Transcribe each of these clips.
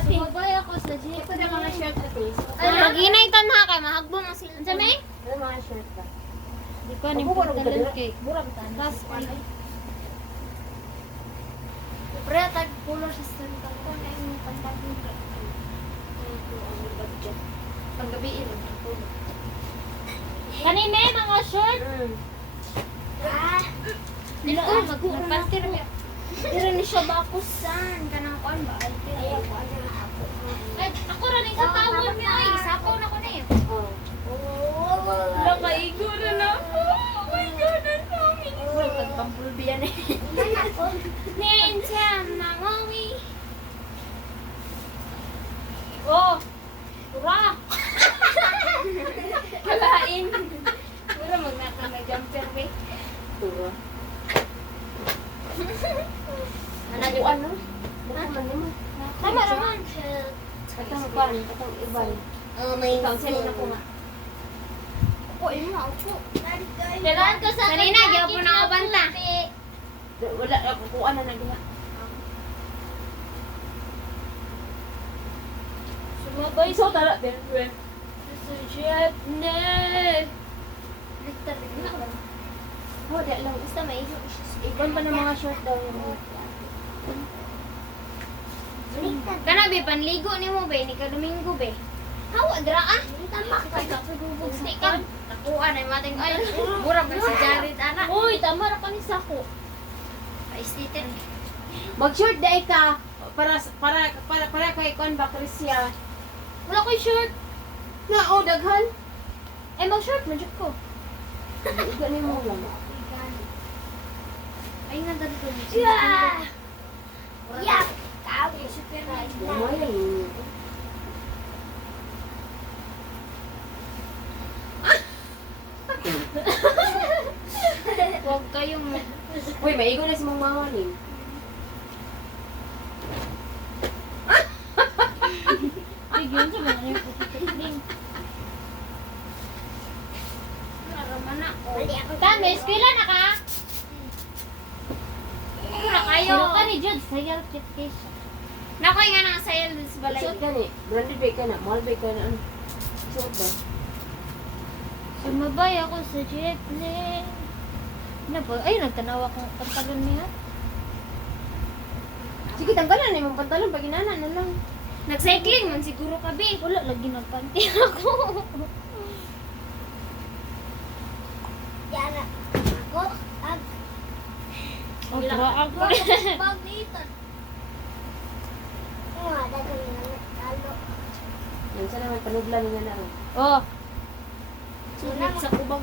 ate. Sumabay ako sa jeep. Ito na mga shirt ate. Mag-inaytan ha kay mahagbong ang sila. Sa may? Ano mga shirt ka? Di ko ni pagdalan kay. Murag tanan. Tas pre tag pulo sa stand ko na yung pantagin ka. Panggabi rin. Kanina mga short. Dila Oh, magpastir mi. Dira ni siya bakusan kanang kon ba? Ay, ako ra ni katawon mi ay sapaw na ko ni. Wala kaigo na na ako. Oh my God, ang dami. Murag tagpampulbi yan eh. Ninja mangowi. Oh, tura. Kalain. Mura magnaka na jumper be. Tura. Ano ano? Ano mo? Tama naman. Katang pan, katang iban. Ikaw sa'yo na ko nga. Ako, imo ako. Dalaan ko sa kanina, gyapon na banta. Wala, kukuha na diha. Sumabay So, tara, Ben. sa jeepney. Liktar na lang. Oh, di lang. Basta may Iban pa ng mga short daw yung Kana be panligo nimo be ni Domingo be. Hawa dra ah. Tama ka sa gubog stick. Nakuha na mating ay. Mura ba si Jared ana? Uy, tama ra pa ni sako. Ay sticker. mag-short dai ka para kay kon ba Krisya. Wala ko'y short. Na oh daghan. Eh mag short man jud ko. Gani mo lang. Ay nga dali ko. Yeah. Yeah. Kawi super Lumayan. Huwag kayong Uy, maigo na si mong mama ni. bigyan sa mga yung puti-puting. Naraman na. Kami, eskwela na ka? Mura kayo. Sino ka ni Jude? Sayal kitcation. Nakoy nga nang sayal sa balay. Suot ka ni. Branded bag ka na. Mall bag ka na. Ano? Suot ba? Sumabay ako sa jeepney. Ano ba? Ay, nagtanawa kong pantalon niya. Sige, tanggalan na yung pantalon. Pag inana na lang. Nag-cycling man siguro ka, be. Wala, lagi nagpanty ako. Yana, ako, Oh, ako. bagnitan. Nga, dagang nga, talo. Yan, saan naman panuglan nga na. Oh, Sulit sa kubang.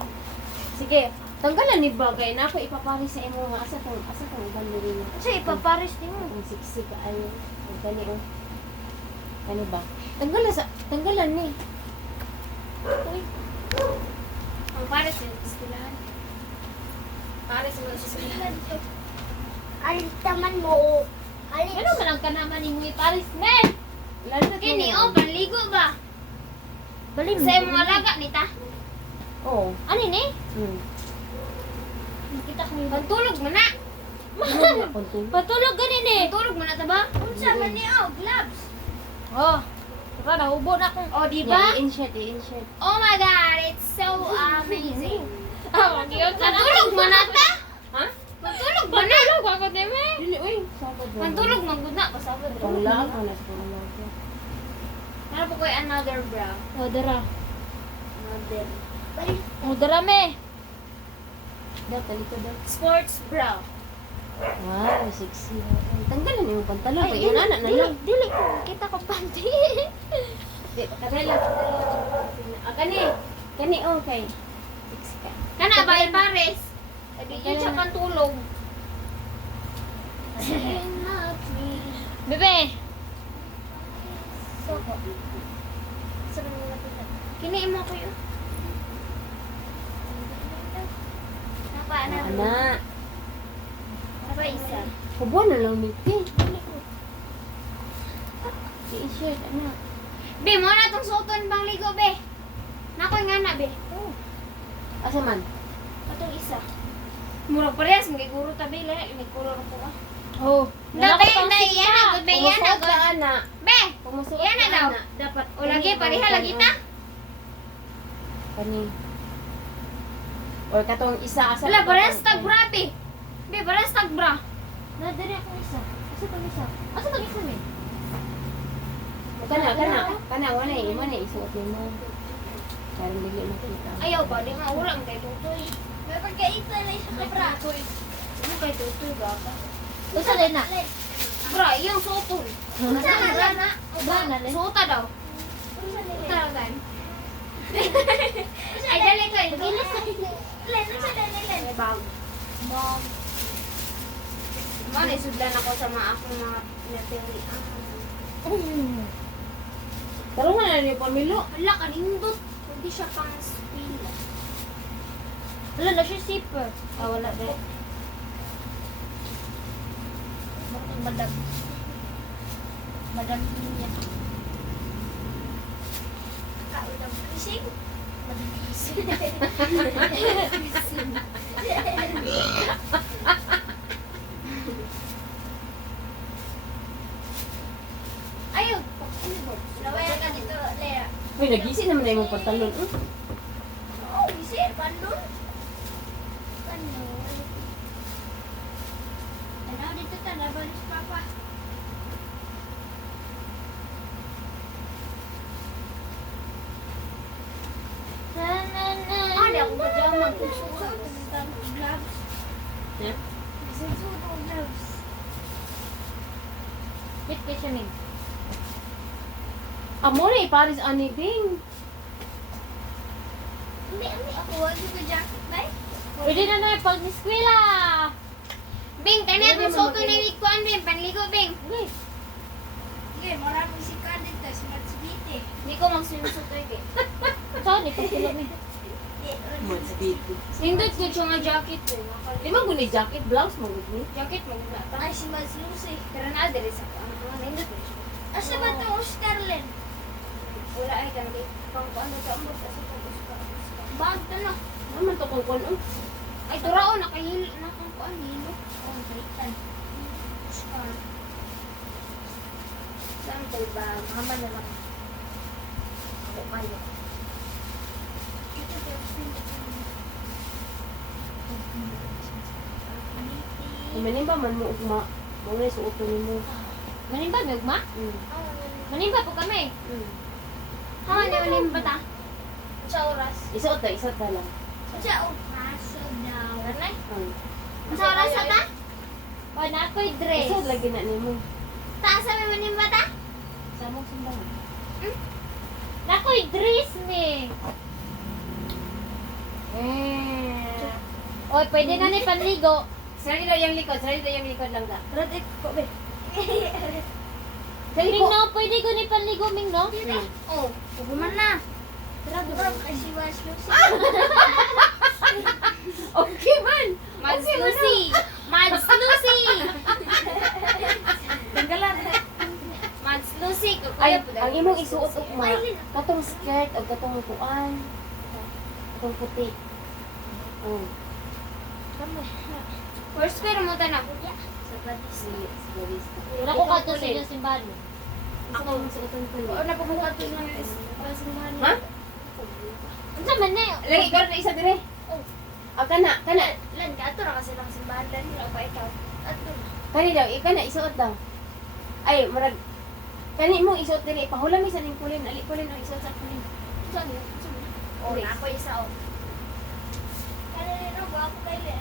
Sige, tanggalan ni bagay na ako ipapari sa imo nga. Asa kang uban mo rin. kasi ipaparis din mo. Ang siksi ka ay. Ang gani oh. Ano ba? Tanggalan ni. Uy. Ang pares yung istilahan. Pares yung istilahan. Alis naman mo. Alis. Ano man ang kanaman ni Muy Paris, men? Lalo na Kini, oh, panligo ba? Balim. Sa mga laga, nita. Oo. Ano ni? Nakita ko yung pantulog mo na. Man. Patulog ganin eh. Patulog mo na ta ba? Unsa man ni oh, gloves. Oh. Diba, nahubo na akong. Oh, di Diba? ba? I-insert. Oh my God, it's so amazing. Ah, pantulog mo na ta? Ha? Pantulog mo na. Pantulog ako, Deme. Dili, uy. Sabad ba? Pantulog mo na. Pasabot. Panglaag ka na sa panglaag. Ano po ko'y another bra? Oh, dara. Another. Oh, dara me. Daw, talito daw. Sports bra. Wow, sexy. Tanggalan yung pantalon. Ay, Kaya yung anak na lang. Dili. Kita ko panty. Di, kadala. Kani. Kani, okay. Sexy ka. Kana ba yung pares? Yun siya pantulog. Bebe. Kini mo ko yun. Napa na. Anak. Napa isa. Kubo na lang niti. I-shirt, anak. Be, mo na itong suoton bang ligo, be. Nakoy nga na, be. Asa man? Atong isa. Mura parehas, may guro tabi, may guro ko ka. Oh. Dati, dahil yan, agad, be, yan, Umusot agad. ka, anak. Be, Kung masuot Yan na ka daw. dapat O lagi, pareha lagi ta. Kani. Or katong isa asa. Wala, parehas tag brabe. Be, parehas tag bra. Nadari ako isa. Asa tong isa? Asa tong isa ni? Kana wala imo na isuot mo. Parang dili makita. Ayaw ba, di maulang kay Tutoy. May pagkaita na isa ka bra. Ano kay Tutoy ba ka? Usa din na. Bra, iyang sutol. Saan na na? Ba na din. Suta daw. Suta daw gan. Ay, dali ko. Gilis ka. Len, sa len. Bag. Bag. Mga isudlan ako sa mga akong mga pinatili. Pero nga na yung pamilo. Hala, kanindot. Hindi siya pang spill. Wala na siya zipper. Ah, wala din. Madam. Madam niya. Kaulang fishing. Ayaw. Nawaya ka dito, Lea. Uy, nagisi naman na yung pantalon. Oh, isi, pandun. Pandun. Ano, dito ta, nabalis papa. Ada akong pajama. Susuot ang gloves. Yeah. Susuot ang gloves. Bit kay siya ning. Amo na iparis ani ding. Hindi, ako wag yung jacket, bay. Pwede na na pag eskwela. Bing, kani akong soto na likuan, Bing. Panligo, Bing. Okay. Sige, maraming si Kadit, tas matsibite. Hindi ko magsinusutoy, Bing. Saan ni pagtulog ni? Mas dito. Nindot ko siya nga jacket, Bing. Di man guni jacket, blouse mo guni. Jacket, magula ta. Ay, si Mads Lucy. Pero na, dali sa mga nindot ko siya. Asa ba itong Oscarlen? Wala ay kandi. Pang ano sa ambot kasi pag Oscar. Bag to no. Naman to kung kuno. Ay, turao, nakahil, nakakuan, hilo. Oh, balikan. Oscar. Sample ba? Mama na lang. Ako kayo. Ito Manin ba man mo ugma? Mo na suot ni mo. Manimba, may ugma? Mm. Manimba po kami. Mm. Ha, manimba ta? Sa oras. Isuot ta lang. Sa paso daw. Karnay? Mm. Sa oras na ta? O, na ako'y dress. Isuot lagi na nimo. Taas sa may manimba ta? Sa mo simbahan. Na ako'y dress ni. Oy, pwede na ni panligo. Sarili lang yung likod lang da. Radit ko be. Sarili Ming ko. no, pwede ko ni panligo, Ming no? Mm. Oh, uguman na. Bro, kasi Mads Lucy. Okay man. Mads Okay, Lucy. Mads Lucy. Tanggalan. Mads Lucy. Ay, ang imong isuot ugma. Katong skirt o katong kuan. Katong puti. Oh. First square mo ta na. Sa badis. Wala ko kato sa inyong simbahan. Ako ang suotan ko ni. napabukat ko ng simbahan. Ha? Ano naman na yun? Lagi ko na isa dire. Oh. Ah, kana. Lan, kato ra kasi ng simbahan. Lan, wala pa ikaw. Ato. Kani daw, kana isuot daw. Ay, murag kani mo isuot dire ipahulam isa ning kulin, ali kulin o isuot sa kulin. Saan yun? Oh, Please. na ako isa o. Kaya rin ako, ako kayo.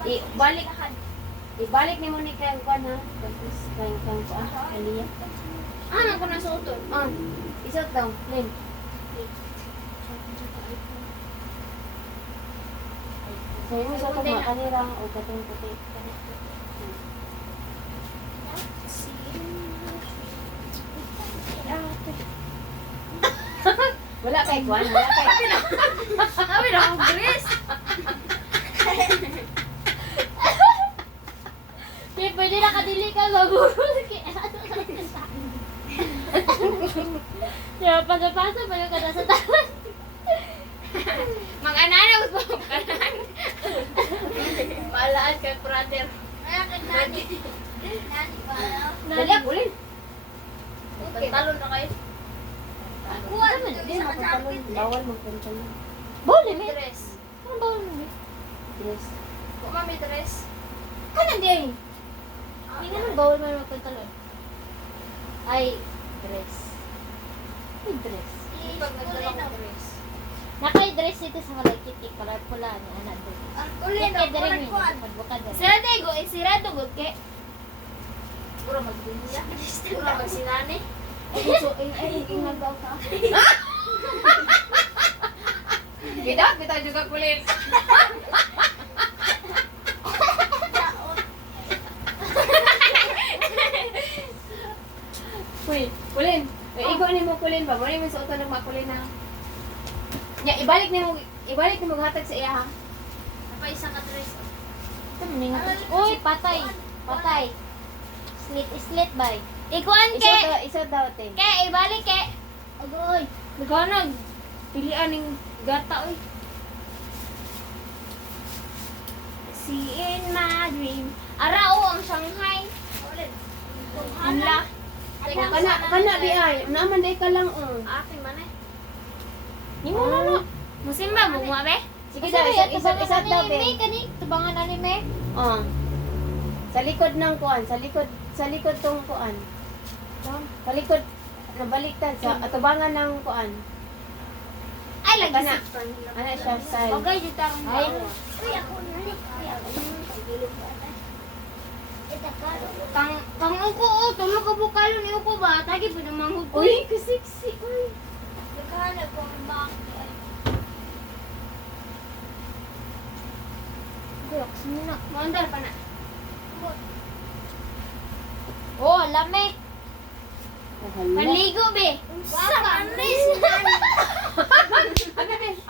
Ibalik. Ibalik ni mo ni kay kuan ha. Tapos kay kuan aliya. Ah, nang ko na suoton. Ah, isuot daw, Lin. So, yung isuot ko mga kanira o katong puti. Wala kay kuan, wala kay. Sabi na akong dress. Di, pwede na kadili ka magulol. Kaya pagkapasa pa yung kada sa taas. Mag-anana ko sa kanan. Maalaan kay brother. Kaya ka nani. Nani ba? Dali, ulin. Okay. Pantalon na kayo. Kuha Di dito na sa magpantalon. jacket. Bawal magpantalon. Bawal may dress. Ano bawal mo? Yes. Kung may dress. Kanan di ay. Hindi naman bawal man magpantalon. Ay, dress. Ay, dress. Pag nagdala ko dress. Naka-dress dito sa Hello Kitty, color pula ni anak doon. Ang kulin, ang kulin ko. Sirado go, sirado go ke. Puro magdunya. Puro magsinane. Ay, inagaw ka. Kita juga kulit. Uy, kulin. Igo ni mo kulin ba? Muna mo sa uto ng makulin na. Ya, ibalik ni mo hatag sa iya ha. Apa isa ka dress? Uy, patay. Patay. Slit bay. Ikuan ke. Isa daw, te. Ke, ibalik ke. Agoy, naghanag. Pilian ng gata, oy. See in my dream. Arao ang Shanghai. Anla. Kana di ay. Naaman day ka lang, Akin man eh. Ni mo na. Musimba mo mo be? Sige daw, isa daw, be. Kani tubangan anime. Oh. Sa likod ng kuan, sa likod tong kuan. Sa likod nabaliktad sa atubangan ng kuan. Ay lagi Kana. sa. Ana siya style. Bagay jud ta ang Ay. Uy ako na. Kang uko o tulog ka bukalo ni uko ba? Tagi pinamanghod ko. Uy, kasiksi. Uy. Naghahanap ko ang bang. Relax muna. Mandar pa na. Oh, lame. Hala. Panligo be. Sa kanis.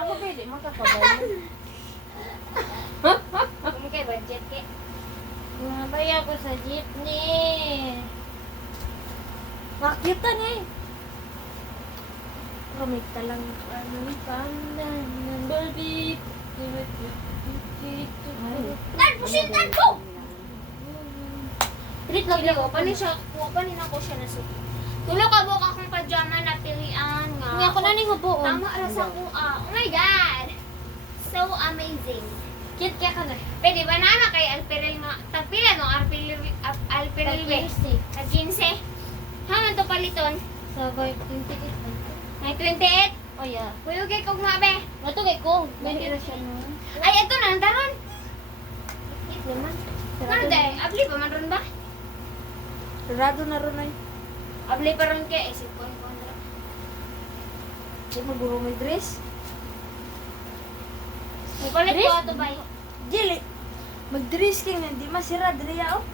Ako pwede makakabayan. Kung kay budget ke. Mabay ako sa jeepney. Makita ni. Kamit ka lang anong pandan ng baby. Tan, pusintan ko! Pilit lang ko. Panin siya. Panin ako siya na suki. Tulog ka buka akong pajama na pilian nga. Nga ako na ning hubo. Tama ras ako. Oh my God! So amazing. Cute kaya ka na. Pwede ba na kay Alperel nga? Tagpila no? Alperel be? Tag 15. Haman to paliton? Sa 28. May 28? Oh yeah. Kuyugay kog mabe. Natugay ko. Gani ra siya no. Ay, ito na. Daron. Naman. Ano day? Abli pa man ron ba? Sarado na ron ay. Abli pa ron kaya. Isip ko yung kontra. Di maguro may dress. May palit ko ato ba? Dili. Mag-dress king hindi masira diriya oh.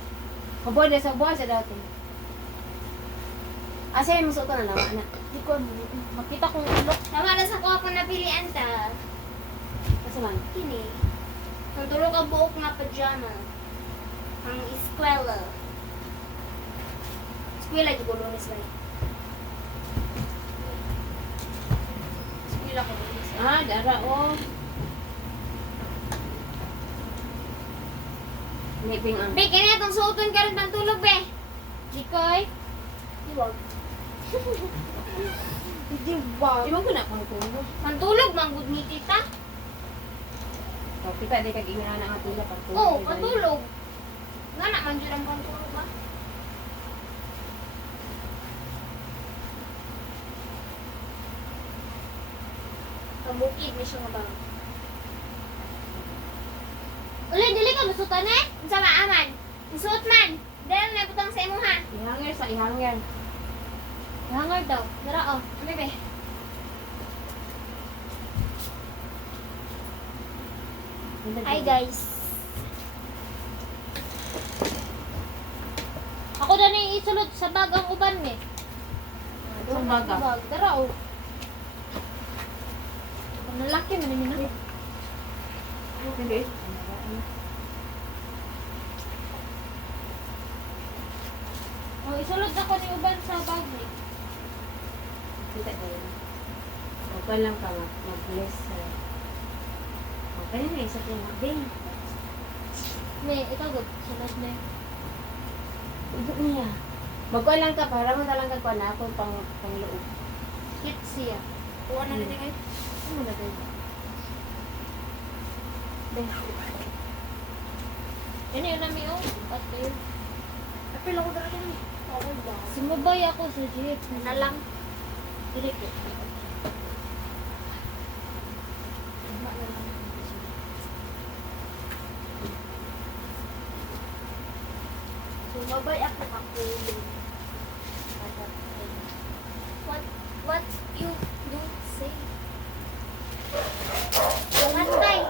Kaboy na sa buwan sa dati. Asa yung musuto na lang, anak. Di ko Makita kong ulok. Tama na sa ko ako napilian ta. Kasi man. Kini. Ang tulog ang buok nga pajama. Ang eskwela. Eskwela di ko lunes ba? Eskwela ko lunes. Ah, dara oh. Niping ang. Be, kaya itong suoton ka rin pang tulog, be. Dikoy. Iwag. Hindi ba? Di mo ko na pang tulog. Pantulog, manggod ni tita. So, kita di kag-ingana nga tila pag tulog. Oo, pantulog. Nga na, manggod ang pantulog ba? Pambukid na siya nga ba? Ulit, dili ka masutan eh? Ang sama, aman. Isuot man. Dahil na butang sa imo ha. Ihanger sa ihanger. Hangar daw. Dara oh. Bebe. Hi guys. Ako na ni isulod sa bag ang uban ni. Sa baga. Bag. Dara oh. Ang lalaki man ni na. Hindi. Oh, isulod ako ni uban sa bag ni. Kita tayo. Okay lang ka mag-bless. Okay na isa tayo mag-bing. May ikaw gud. Sunod na. Ibo niya. Magkuhan lang ka, para mo na lang ka kuhan na ako pang loob. Kit siya. Kuha na natin kayo. Ano na tayo? Yan yun namin oh. Pati. Apil ako dati naman. Okay ba? Sumabay ako sa jeep. Na lang. Dili ko. Sumabay ako kakulong. What you do say? Matay.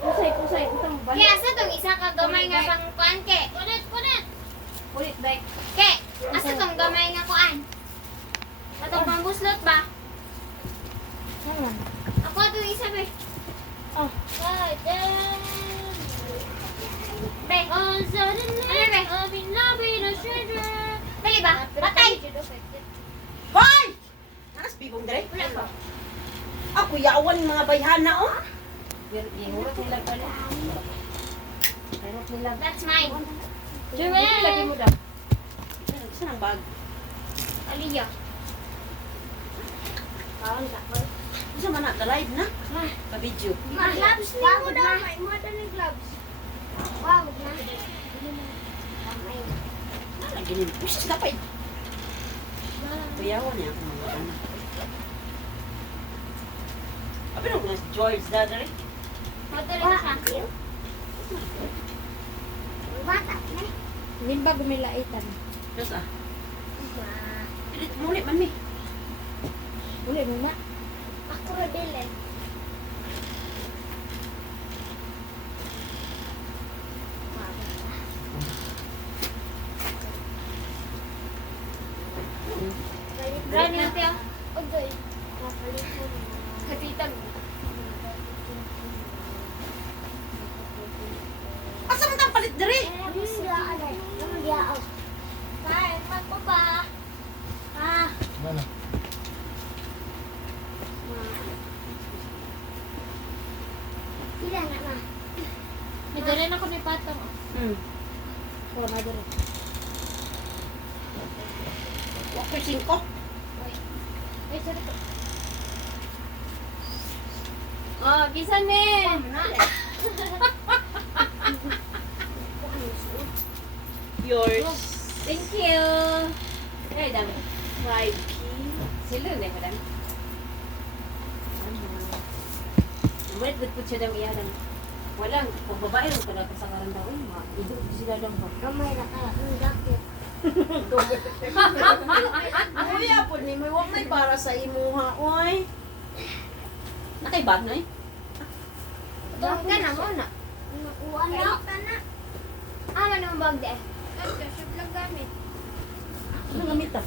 Kusay, utang balik. Kaya sa tong isa ka gamay nga pang kuan ke. Kunit. Ulit, back. Ke, asa tong gamay nga kuan? Atong pambuslot ba? Ano? Ako itong isa be. Oh. Right then. Be. Oh, suddenly. Ano be? I've been loving a stranger. Dali ba? Patay. Hoy! Nakas bibong dire? Wala ba? Ako yawan mga bayhana oh. Gihurot nila pala. Gihurot nila. That's mine. Lagi mo daw. Saan ang bag? Aliyah. Kaon ka. Isa man na, live na. Ka-video. Gloves ni mo daw. May mo daw ni gloves. Wow, na. Lagi nila. Usus na pa eh. Kuyawan niya ako mga bayhana. Abi nung na George na dire? Madali na siya. Bata na. Min ba gumilaitan? Yes ah. Pilit muli man mi. Uli mo ma. Ako rebelde. Brand new tiyo. Ogoy. Katitag. Asa man tang palit dire? Kaya, magpapa. Ah. Ilan na na? Nagdarin ako ni Patong. Oh, maduro. Wako 5. Ay, sorry po. Oh, kisan min. Yours. Thank you. Ay, dami. 5K. Silo na, madam. Wait, good siya daw iyan. Walang, kung babae lang pala kasakaran daw, ido sila daw ba? Kamay na kaya. Ang dakit. Uy, apod ni may wag may para sa imuha, oy. Nakaibag na eh. Bag ka na mo na. Nakuha na. Ah, manong bag de. Ay, kasi vlog gamit. Ano gamit ah?